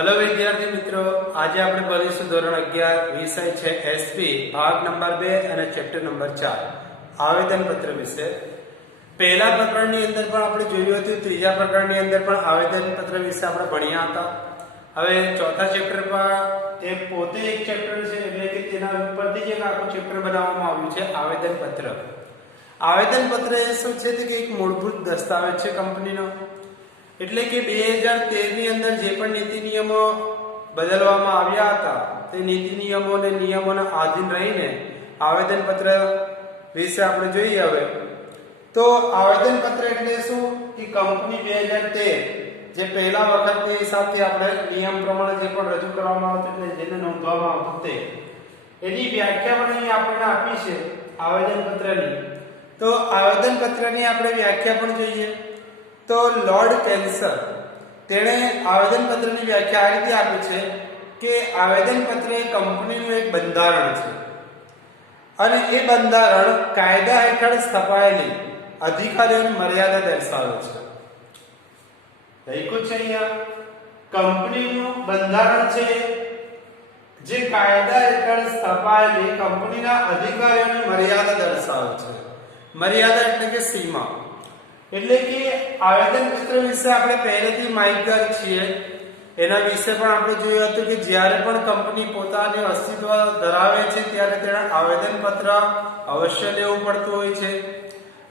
Hello विद्यार्थी मित्रों, आज આપણે ભણીશું ધોરણ 11 વિષય છે એસપી ભાગ નંબર 2 અને ચેપ્ટર નંબર 4 આવેદનપત્ર વિશે। પહેલા પ્રકરણની અંદર પણ આપણે જોયું હતું, ત્રીજા પ્રકરણની અંદર પણ આવેદનપત્ર વિશે આપણે ભણ્યા હતા। હવે ચોથા ચેપ્ટરમાં એ પોતે એક ચેપ્ટર છે, એટલે કે તેના ઉપરથી જ એક આખું ચેપ્ટર બનાવવામાં આવ્યું છે આવેદનપત્ર। આવેદનપત્ર એ શું છે કે એક મૂળભૂત દસ્તાવેજ છે કંપનીનો। એટલે કે 2013 ની અંદર જે પણ નીતિ નિયમો બદલવામાં આવ્યા હતા તે નીતિ નિયમો અને નિયમોના આધીન રહીને આવેદનપત્ર વિશે આપણે જોઈએ। હવે તો આવેદનપત્ર એટલે શું કે કંપની 2013 જે પહેલા વખતની હિસાબથી આપણે નિયમ પ્રમાણે જે પણ રજૂ કરવામાં આવતું એટલે જેને નોંધવામાં આવતું તે એની વ્યાખ્યા પણ અહીં આપણને આપી છે આવેદનપત્રની। તો આવેદનપત્રની આપણે વ્યાખ્યા પણ જોઈએ तो लॉर्ड कैंसर तेने आवेदन पत्र की व्याख्या आ रीते आपी छे कि आवेदन पत्र ए कंपनीनुं एक बंधारण छे अने ए बंधारण कायदा हेठळ स्थापायेली अधिकारीओनी मर्यादा दर्शावे छे। लख्युं छे अहींया कंपनीनुं बंधारण छे जे कायदा हेठळ स्थापायेली कंपनीना अधिकारीओनी मर्यादा दर्शावे छे। मर्यादा એટલે કે सीमा। એટલે કે આવેદનપત્ર વિશે આપણે પહેલેથી માહિતગાર છીએ। એના વિશે પણ આપણે જોયું હતું કે જ્યારે પણ કંપની પોતાનું અસ્તિત્વ ધરાવે છે ત્યારે તેણે આવેદનપત્ર અવશ્ય લેવું પડતું હોય છે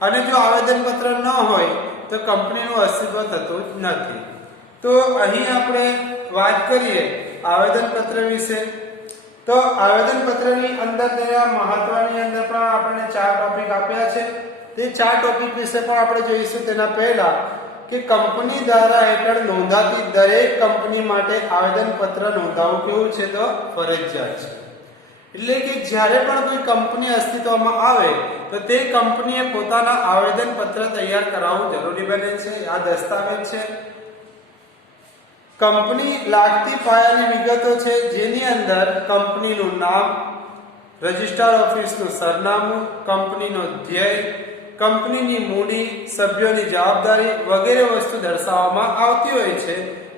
અને જો આવેદનપત્ર ન હોય તો કંપનીનું અસ્તિત્વ થતું નથી। તો અહીં આપણે વાત કરીએ આવેદનપત્ર વિશે। તો આવેદનપત્રની અંદર તેના મહત્વની અંદર પણ આપણને 4 ટોપિક આપ્યા છે। તે 4 ટોપિક વિશે પણ આપણે જોઈશું। તેના પહેલા કે કંપની દ્વારા હેઠળ નોંધાતી દરેક કંપની માટે આવેદનપત્ર નોંધાવવું કેવું છે તો ફરજિયાત છે। એટલે કે જ્યારે પણ કોઈ કંપની અસ્તિત્વમાં આવે તો તે કંપનીએ પોતાના આવેદનપત્ર તૈયાર કરાવવું જરૂરી બને છે। આ દસ્તાવેજ છે। કંપની લાગતી પાયાની વિગતો છે જેની અંદર કંપનીનું નામ, રજિસ્ટ્રાર ઓફિસનું સરનામું, કંપનીનો ધ્યેય, કંપનીની મૂડી, સભ્યોની જવાબદારી વગેરે વસ્તુ દર્શાવવામાં આવતી હોય છે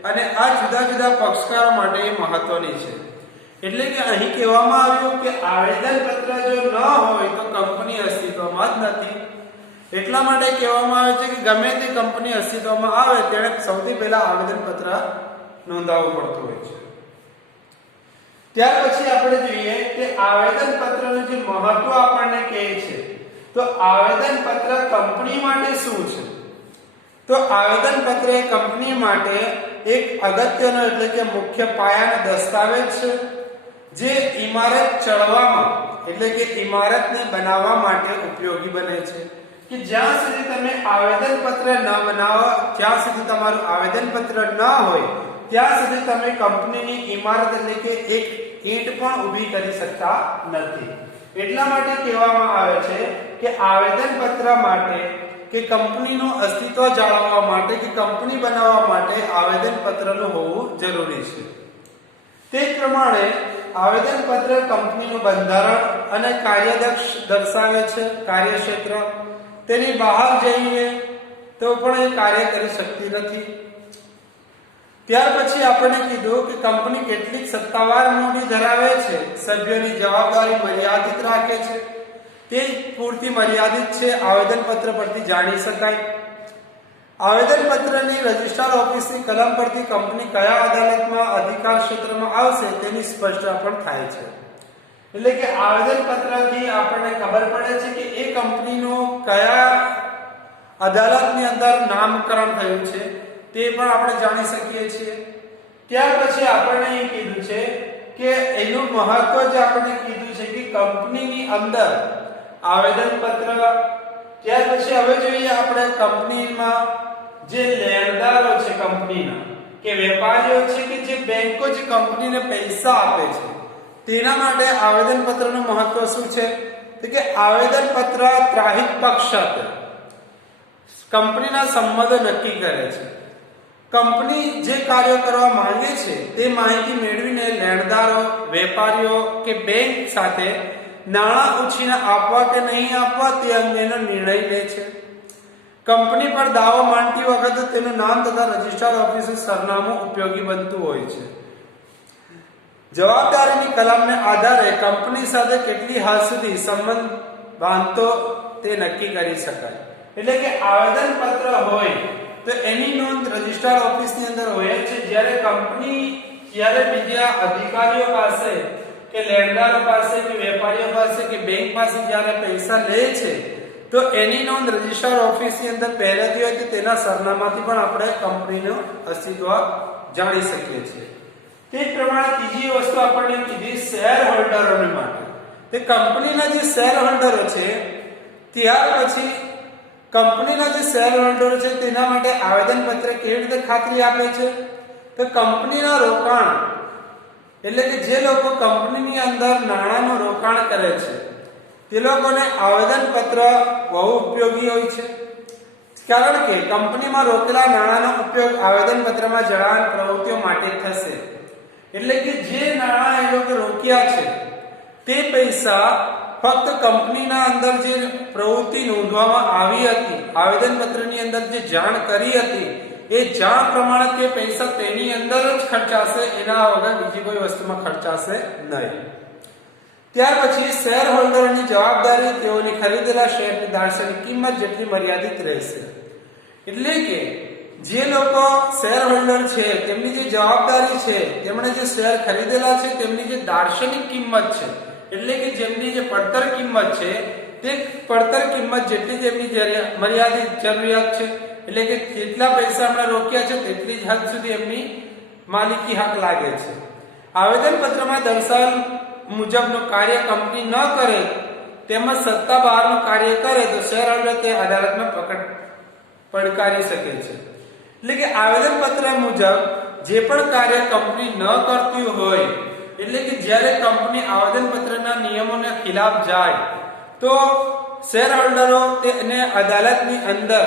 અને આ જુદા જુદા પક્ષકારો માટે એ મહત્વની છે। એટલે કે અહીં કહેવામાં આવ્યું કે આવેદનપત્ર જો ન હોય તો કંપની અસ્તિત્વમાં જ નથી। એટલા માટે કહેવામાં આવે છે કે ગમે તે કંપની અસ્તિત્વમાં આવે તેણે સૌથી પહેલા આવેદનપત્ર નોંધાવવું પડતું હોય છે। ત્યાર પછી આપણે જોઈએ કે આવેદનપત્રનું જે મહત્વ આપણને કહે છે तो आवेदन पत्र कंपनी माटे શું છે? તો આવેદન પત્ર એ કંપની માટે એક અગત્યનો એટલે કે મુખ્ય પાયાનો દસ્તાવેજ છે જે ઇમારત ચડવામાં એટલે કે ઇમારતને બનાવવા માટે ઉપયોગી બને છે। કે જ્યાં સુધી તમે આવેદન પત્ર ન બનાવો, જ્યાં સુધી તમારું આવેદન પત્ર ન હોય ત્યાં સુધી તમે કંપનીની ઇમારત એટલે કે એક ઈંટ પણ ઊભી કરી શકતા નથી। એટલા માટે કહેવામાં આવે છે કે આવેદનપત્ર માટે કે કંપનીનું અસ્તિત્વ જાળવવા માટે કે કંપની બનાવવા માટે આવેદનપત્રનું હોવું જરૂરી છે। તે પ્રમાણે આવેદનપત્ર કંપનીનું બંધારણ અને કાર્યદક્ષ દર્શાવે છે, કાર્યક્ષેત્ર। તેની બહાર જઈએ તો પણ એ કાર્ય કરી શકતી નથી। ત્યાર પછી આપણે કીધું કે કંપની કેટલીક સત્તાવાર મૂડી ધરાવે છે, સભ્યોની જવાબદારી મર્યાદિત રાખે છે, તે પૂરતી મર્યાદિત છે, આવેદનપત્ર પરથી જાણી શકાય। આવેદનપત્રની રજિસ્ટ્રાર ઓફિસની કલમ પરથી કંપની કયા અદાલતમાં અધિકાર ક્ષેત્રમાં આવશે તેની સ્પષ્ટતા પણ થાય છે। એટલે કે આવેદનપત્રથી આપણને ખબર પડે છે કે એ કંપનીનું કયા અદાલતની અંદર નામકરણ થયું છે તે પણ આપણે જાણી શકીએ છીએ। ત્યાર પછી આપણને એ કીધું છે કે એનું મહત્વ જે આપણને કીધું છે કે કંપનીની અંદર આવેદનપત્ર। ત્યાર પછી હવે જોઈએ આપણે કંપનીમાં જે લેણદારો છે કંપનીના કે વેપારીઓ છે કે જે બેંકો જે કંપનીને પૈસા આપે છે તેના માટે આવેદનપત્રનું મહત્વ શું છે? તો કે આવેદનપત્ર ત્રાહિત પક્ષ સાથે કંપનીના સંબંધો નક્કી કરે છે। કંપની જે કાર્ય કરવા માંગે છે તે માહિતી મેળવીને લેણદારો, વેપારીઓ કે બેંક સાથે નાણાં ઉછીને આપવા કે નહીં આપવા તે અંગેનો નિર્ણય લે છે। કંપની પર દાવો માંડતી વખતે તેનું નામ તથા રજિસ્ટ્રાર ઓફિસનું સરનામું ઉપયોગી બનતું હોય છે. જવાબદારીની કલમને આધારે કંપની સાથે કેટલી હદ સુધી સંબંધ બાંધતો તે નક્કી કરી શકાય. એટલે કે આવેદન પત્ર હોય તો એની નોંધ રજિસ્ટ્રાર ઓફિસની અંદર હોય છે. જ્યારે કંપની બીજા અધિકારીઓ પાસે કે લેણદારો પાસે કે વેપારીઓ પાસે કે બેંક પાસે જ્યારે પૈસા લે છે તો એની નોંધ રજિસ્ટ્રાર ઓફિસની અંદર પહેલેથી હોય તો તેના સરનામાથી પણ આપણે કંપનીનું અસ્તિત્વ જાણી શકીએ છીએ. તે પ્રમાણે ત્રીજી વસ્તુ આપણને કીધી શેર હોલ્ડરોને માટે. તે કંપનીના જે શેર હોલ્ડરો છે ત્યાર પછી કંપનીના જે શેર હોલ્ડરો છે તેના માટે આવેદન પત્ર કેવી રીતે ખાતરી આપે છે? તો કંપનીના રોકાણ એટલે કે જે લોકો કંપનીની અંદર નાણાંનું રોકાણ કરે છે તે લોકોને આવેદન પત્ર બહુ ઉપયોગી હોય છે. કારણ કે કંપનીમાં રોકેલા નાણાંનો ઉપયોગ આવેદન પત્રમાં જણાવેલ પ્રવૃત્તિઓ માટે થશે. એટલે કે જે નાણાં એ લોકો રોક્યા છે તે પૈસા ફક્ત કંપનીના અંદર જે પ્રવૃત્તિ નોંધવામાં આવી હતી, આવેદન પત્રની અંદર જે જાણ કરી હતી એ જાણ પ્રમાણે તે પૈસા તેની અંદર જ ખર્ચાશે, એના વગર બીજી કોઈ વસ્તુમાં ખર્ચાશે નહીં. ત્યાર પછી શેર હોલ્ડરની જવાબદારી તેઓની ખરીદેલા શેરની દાર્શનિક કિંમત જેટલી મર્યાદિત રહેશે. એટલે કે જે લોકો શેર હોલ્ડર છે તેમની જે જવાબદારી છે, તેમણે જે શેર ખરીદેલા છે તેમની જે દાર્શનિક કિંમત છે એટલે કે જેમની જે પડતર કિંમત છે તે પડતર કિંમત જેટલી તેમની મર્યાદિત જરૂરિયાત છે. એટલે કે જેટલા પૈસા આપણે રોક્યા છે તેટલી જ હદ સુધી એમની માલિકી હક લાગે છે. આવેદન પત્રમાં દર્શાવેલ મુજબનું કાર્ય કંપની ન કરે તેમજ સત્તા બહારનું કાર્ય કરે તો શેર હોલ્ડર તે અદાલતમાં પડકારી શકે છે. એટલે કે આવેદન પત્ર મુજબ જે પણ કાર્ય કંપની ન કરતી હોય, એટલે કે જ્યારે કંપની આવેદન પત્રના નિયમોના ખિલાફ જાય તો શેર હોલ્ડરો તેને અદાલતની અંદર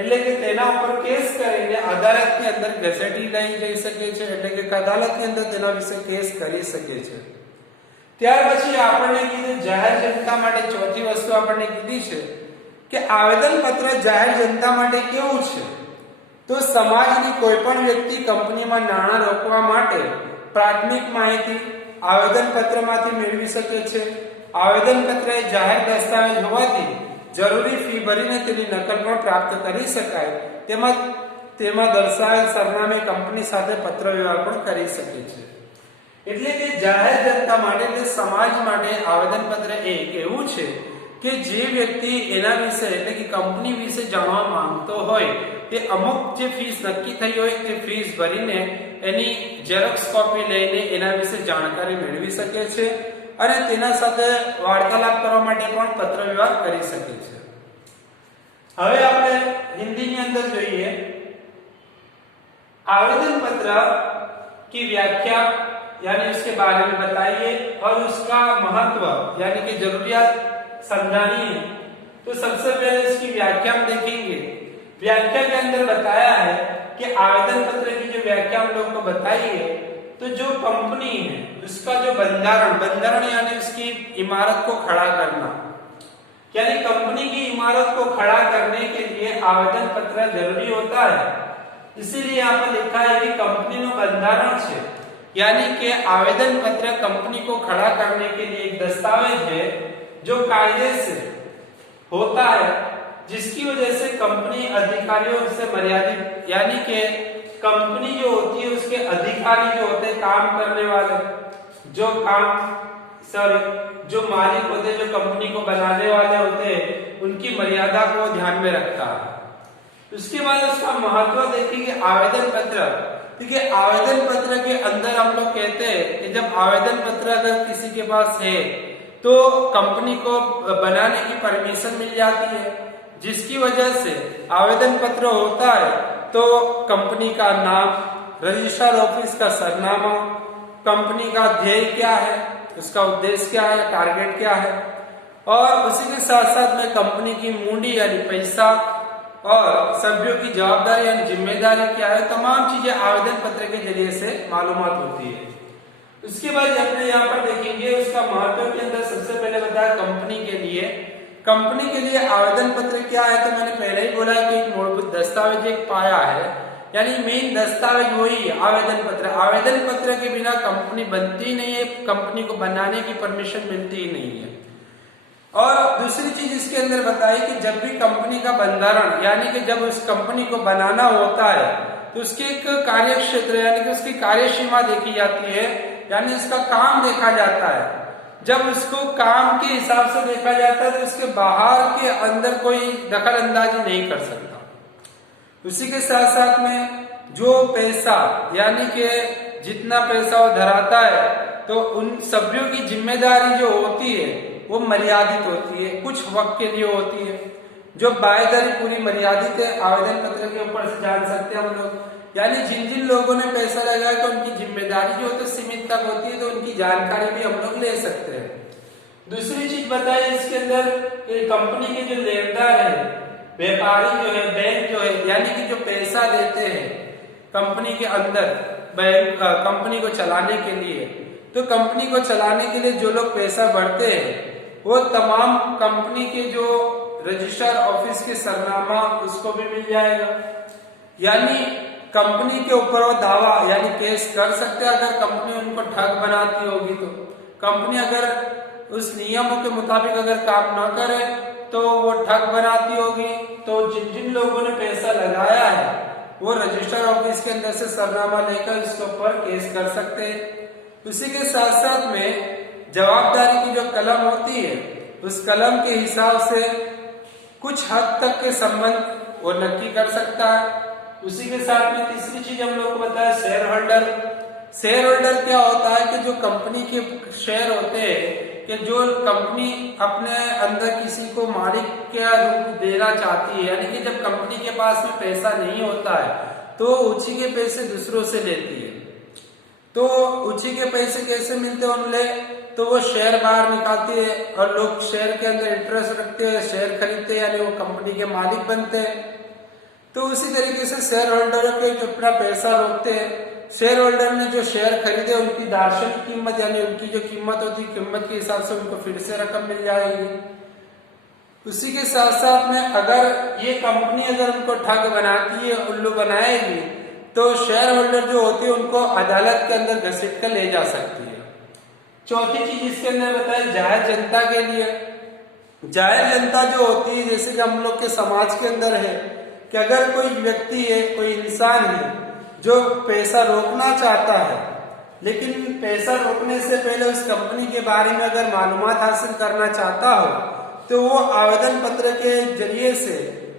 એટલે કે તેના ઉપર કેસ કરીને અદાલતની અંદર ગેઝેટી લઈ જઈ શકે છે. એટલે કે અદાલતની અંદર તેના વિશે કેસ કરી શકે છે. ત્યાર પછી આપણને કીધું જાહેર જનતા માટે ચોથી વસ્તુ આપણને કીધી છે કે આવેદન પત્ર જાહેર જનતા માટે કેવું છે? તો સમાજની કોઈ પણ વ્યક્તિ કંપનીમાં નાણાં રોકવા માટે પ્રાથમિક માહિતી આવેદન પત્રમાંથી મેળવી શકે છે. આવેદન પત્ર એ જાહેર દસ્તાવેજ હોવાથી જરૂરી ફી ભરીને તેની નકલ પણ પ્રાપ્ત કરી શકાય. તેમાં દર્શાવેલ સરનામે કંપની સાથે પત્ર વ્યવહાર પણ કરી શકે છે. એટલે કે જાહેર જનતા માટે એટલે સમાજ માટે આવેદન પત્ર એક એવું છે કે જે વ્યક્તિ એના વિશે એટલે કે કંપની વિશે જાણવા માંગતો હોય તે અમુક જે ફીસ નક્કી થઈ હોય તે ફીસ ભરીને એની ઝેરોક્સ કોપી લઈને એના વિશે જાણકારી મેળવી શકે છે અને તેના સાથે વાર્તાલાપ કરવા માટે પણ પત્ર વ્યવહાર કરી શકે છે. હવે આપણે હિન્દીની અંદર જોઈએ आवेदन पत्र की व्याख्या यानी उसके बारे में बताइए और उसका महत्व यानी कि जरूरियात समझानी है. तो सबसे पहले इसकी व्याख्या हम देखेंगे. व्याख्या के अंदर बताया है कि आवेदन पत्र की जो व्याख्या हम लोग को बताई है तो जो कंपनी है उसका जो बंधारण यानी उसकी इमारत को खड़ा करना, यानी कंपनी की इमारत को खड़ा करने के लिए आवेदन पत्र जरूरी होता है. इसीलिए यहाँ पर लिखा है कि कंपनी નું બંધારણ છે, यानी कि आवेदन पत्र कंपनी को खड़ा करने के लिए एक दस्तावेज है जो कायदे से होता है, जिसकी वजह से कंपनी अधिकारियों से मर्यादित यानी कि कंपनी जो होती है उसके अधिकारी जो होते हैं काम करने वाले जो मालिक होते हैं, जो कंपनी को बनाने वाले होते हैं, उनकी मर्यादा को ध्यान में रखता है. उसके बाद उसका महत्व देखेंगे. आवेदन पत्र, ठीक है, आवेदन पत्र के अंदर हम लोग कहते हैं कि जब आवेदन पत्र अगर किसी के पास है तो कंपनी को बनाने की परमिशन मिल जाती है, जिसकी वजह से आवेदन पत्र होता है तो कंपनी का नाम, रजिस्ट्रार ऑफिस का सरनामा, कंपनी का ध्येय क्या है, उसका उद्देश्य क्या है, टारगेट क्या है, और उसी के साथ साथ में कंपनी की मूडी यानी पैसा और सभ्यों की जवाबदारी यानी जिम्मेदारी क्या है, तमाम चीजें आवेदन पत्र के जरिए से मालूमात होती है. उसके बाद अपने यहाँ पर देखेंगे उसका महत्व के अंदर सबसे पहले बताया कंपनी के लिए कंपनी के लिए आवेदन पत्र क्या है, तो मैंने पहले ही बोला कि एक मूलभूत दस्तावेज एक पाया है, यानी मेन दस्तावेज वही है आवेदन पत्र। आवेदन पत्र के बिना कंपनी बनती नहीं है, कंपनी को बनाने की परमिशन मिलती ही नहीं है। और दूसरी चीज इसके अंदर बताई कि जब भी कंपनी का बंधारण यानी कि जब उस कंपनी को बनाना होता है तो उसके एक कार्य क्षेत्र यानी कि उसकी कार्यसीमा देखी जाती है, यानी उसका काम देखा जाता है। जब उसको काम के हिसाब से देखा जाता है तो उसके बाहर के अंदर कोई दखल अंदाजी नहीं कर सकता। उसी के साथ साथ में जो पैसा यानी कि जितना पैसा वो धराता है तो उन सभ्यों की जिम्मेदारी जो होती है वो मर्यादित होती है, कुछ वक्त के लिए होती है। जो बायदारी पूरी मर्यादित है, आवेदन पत्र के ऊपर से जान सकते हैं हम लोग। यानी जिन जिन लोगों ने पैसा लगाया तो उनकी जिम्मेदारी जो होती है सीमित तक होती है, तो उनकी जानकारी भी हम लोग ले सकते हैं। दूसरी चीज बताई इसके अंदर कि कंपनी के जो लेनदार है, व्यापारी जो है, बैंक जो है, यानी कि जो पैसा देते हैं कंपनी के अंदर बैंक कंपनी को चलाने के लिए, तो कंपनी को चलाने के लिए जो लोग पैसा भरते हैं वो तमाम कंपनी के जो रजिस्ट्रार ऑफिस के सरनामा उसको भी मिल जाएगा। यानी कंपनी के ऊपर वो दावा यानी केस कर सकते हैं अगर कंपनी उनको ठग बनाती होगी। तो कंपनी अगर उस नियमों के मुताबिक अगर काम न करे तो वो ठग बनाती होगी, तो जिन जिन लोगों ने पैसा लगाया है वो रजिस्टर ऑफिस के अंदर से सरनामा लेकर इसके ऊपर केस कर सकते हैं। उसी के साथ साथ में जवाबदारी की जो कलम होती है उस कलम के हिसाब से कुछ हद तक के संबंध वो नक्की कर सकता है। उसी के साथ में तीसरी चीज हम लोग को बताया शेयर होल्डर। शेयर होल्डर क्या होता है कि जो कंपनी के शेयर होते हैं कि जो कंपनी अपने अंदर किसी को मालिक का रूप देना चाहती है, यानी कि जब कंपनी के पास में पैसा नहीं होता है तो उसी के पैसे दूसरों से लेती है। तो उसी के पैसे कैसे मिलते हैं उन्हें, तो वो शेयर बाहर निकालती है और लोग शेयर के अंदर इंटरेस्ट रखते हैं, शेयर खरीदते हैं, यानी वो कंपनी के मालिक बनते हैं। तो उसी तरीके से शेयर होल्डर को जो अपना पैसा रोकते हैं, शेयर होल्डर ने जो शेयर खरीदे उनकी दार्शनिक कीमत यानी उनकी जो कीमत होती है कीमत के हिसाब से उनको फिर से रकम मिल जाएगी। उसी के साथ साथ में अगर ये कंपनी अगर उनको ठग बनाती है, उल्लू बनाएगी, तो शेयर होल्डर जो होती है उनको अदालत के अंदर घसीट कर ले जा सकती है। चौथी चीज इसके अंदर बताया जाहिर जनता के लिए। जाहिर जनता जो होती है जैसे कि हम लोग के समाज के अंदर है कि अगर कोई व्यक्ति है, कोई इंसान है जो पैसा रोकना चाहता है, लेकिन पैसा रोकने से पहले उस कंपनी के बारे में अगर मालूमात हासिल करना चाहता हो तो वो आवेदन पत्र के जरिए से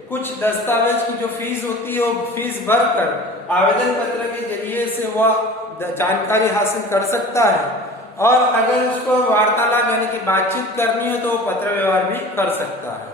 कुछ दस्तावेज की जो फीस होती है वो फीस भरकर आवेदन पत्र के जरिए से वह जानकारी हासिल कर सकता है। और अगर उसको वार्तालाप यानी कि बातचीत करनी है तो वो पत्र व्यवहार भी कर सकता है।